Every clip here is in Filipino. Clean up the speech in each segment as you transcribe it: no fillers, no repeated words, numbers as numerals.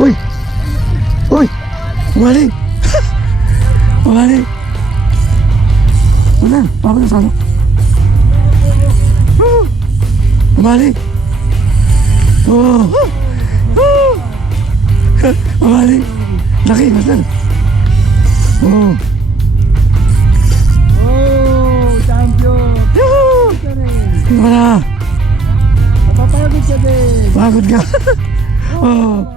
Uy! Uy! Umali! Umali! Wala, baka na sana. Umali! Oh! Oh! Umali! Laki, master! Oh! Oh, champion! Yuhu! Ka rin. Wala! Napapagod ka din. Pagod ka! Oh!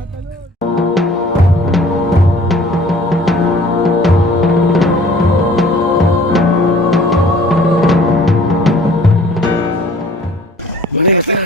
Muli, master!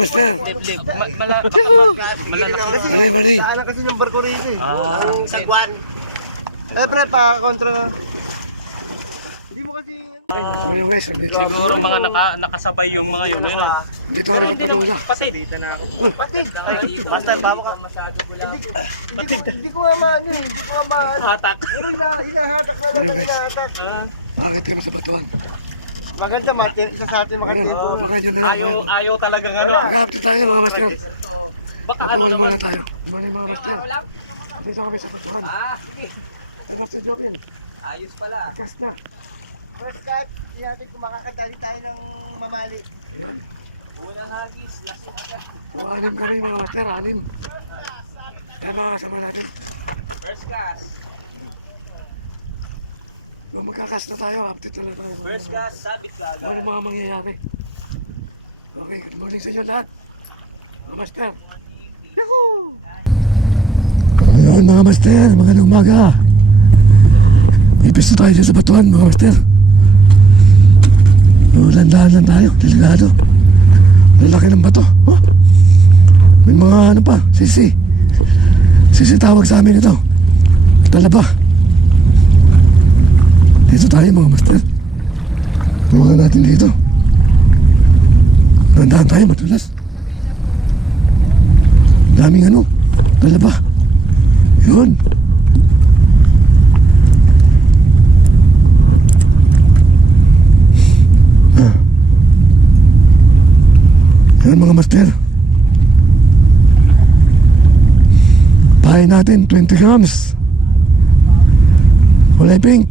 Master! Liblib. Malalaki. Daanan kasi ng barko rito eh. Ang sagwan. Eh, pre, pa-contra ka. Hindi mo kasi... Siguro mga nakasabay yung mga yun. Dito Pero ka hindi lang naman. pala. Pati. Pati! Master, bawa ka. Hindi ko nga maano eh. Hindi ko nga maano. Hatak. Pero hinahatak na lang ang hinahatak. Bakit tayo sa batuan? Maganda, isa sa atin makatipon. Ayaw talaga ano. Magkakapit tayo mga master. Baka ano Muna naman. muna tayo. Muna mga master. Dito kami sa batuan. Sige. Ano si Jopin? Ayos pala. Gas na. Pero kahit hindi natin kung makakadali tayo ng mamali. Unang hagis. Last agad. Anim kami mga master, anim. Tayo mga kasama natin. First class. Kung magkakas na tayo, update na lang tayo. First class. Sabit ka agad. Ano mga mangyayari? Okay, good morning sa inyo lahat. Mga master. Yahoo! Ngayon mga master, magandang umaga. Ipis na tayo dito sa batuan mga master. Landaan lang tayo, delikado. Lalaki ng bato. Oh. May mga ano pa, sisi. Sisi tawag sa amin ito. Talaba. Dito tayo mga master. Huwag natin dito. Nandaan tayo matulas. Daming ano, talaba. Yun. Yan mga master. Pahay natin 20 grams. Kulay pink.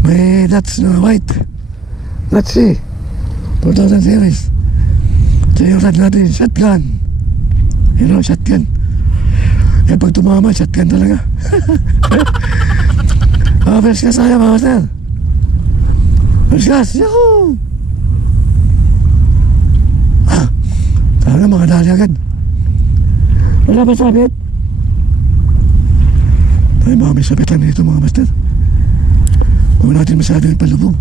May dots na white. Let's see. 2000 series. Ito yung rad natin, shotgun. You know, shotgun. Eh pag tumama, shotgun talaga. First class tayo mga master. First class, yahoo! Sana makadali agad. Wala ba sabit? Tayo mga may sabitan dito mga master. Huwag natin masyadong ipalubog.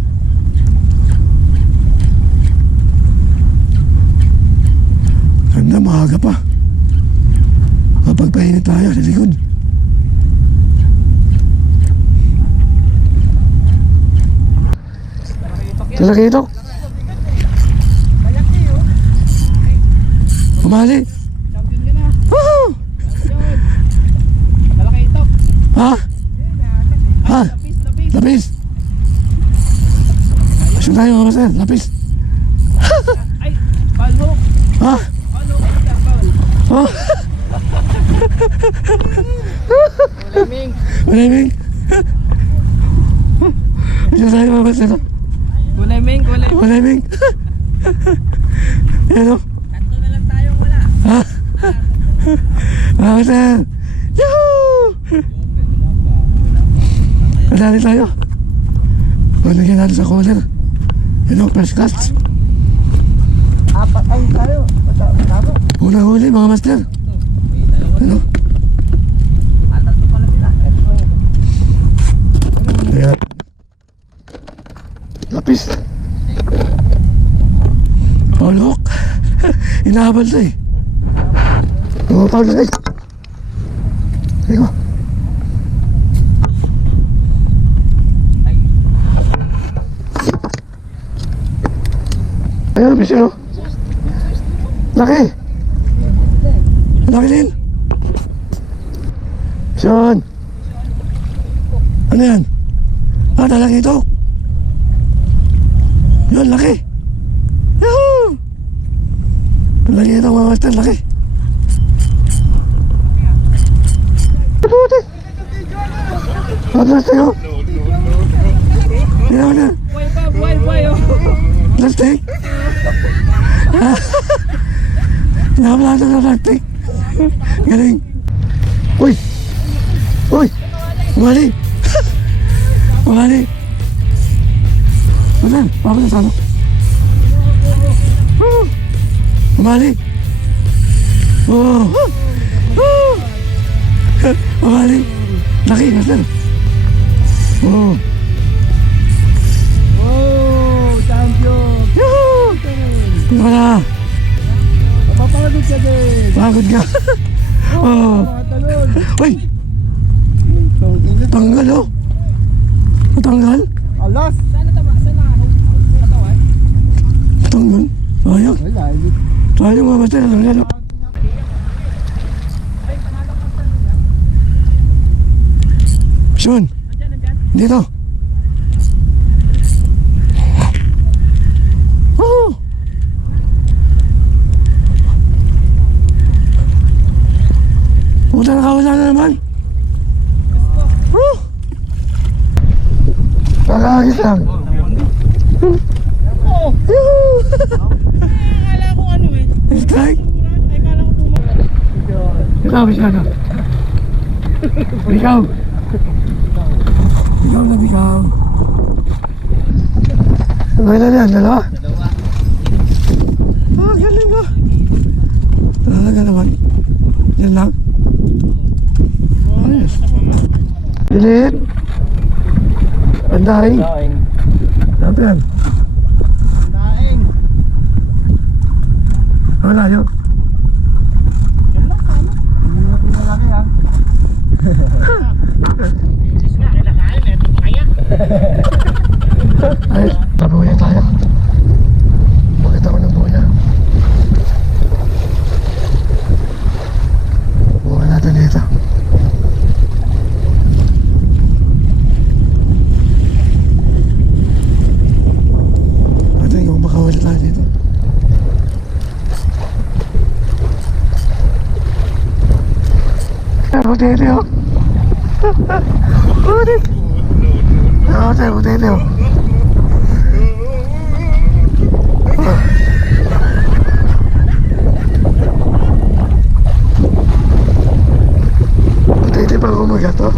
Ganda, maaga pa. Mapagpainit tayo sa likod. Talakitok. Umali. Champion ka na. Woohoo! Malaki ito. Ha? Ha? Lapis, lapis. Lapis. Action tayo mga master. Lapis. Ay, palmo. Ha? Palmo ka na, Paul. Oh. Leming. Malamig. Action tayo mga master. Kuleming, kuleming. Malamig. Yan o. Tatlo na lang tayong wala. Ha? Mga master. Yahoo! Madali tayo. Malagyan natin sa corner. Yan o, first class. Apat ay tayo. Tama. Unang huli mga master. Ano? Tatlo pala sila. Ayan. Lapis. Paulok. Inahabal na eh. Oo, Paulok eh. Eko. Ayan, bisyo. Laki. Laki din. Sean. Ano yan? Ah, lalaki ito. Yun, laki. Yahoo! Laki ito mga master, laki. Puti. Plastic oh. Yan na. Buhay pa, buhay oh. Plastic. Nakaplata sa plastic. Galing. Uy! Uy! Umali! Umali! Wala, papunta sa ano? Umali! Oh! Oh! Umali! Laki, master! Oh! Oh, champion. Yuhuu! Wala! Mapapagod ka din. Pagod ka! Oh! Mga talon. Uy! Tanggal oh! Matanggal? Alas. Sana tama, sana katawan. Tanggal? Sayang! Wala. Sayang mga master, tanggal oh! Sean! Dito! Oh! Puta nakawala na naman! Oh! Kakagis lang! Oo. Yuhuu! Akala ko ano eh. Strike! Ay, akala ko Ikaw, masyado! Ikaw! Ikaw lang, ikaw! Ano ilan yan? Dalawa? Ah, galing ka! Talaga naman. Yan lang. Ayos. Dilit. Pandaing. Ano yan? Daing. Wala yun. Yan lang sana. Hindi na pinalaki ha. Bilis nga, kinakain eh. Ito pa kaya. Ay, tabuya tayo. Bakit ako ng buya? Buha natin dito. Natin kung makawala tayo dito. Butete oh. Butete. Butete oh. Butete pa kumagat oh.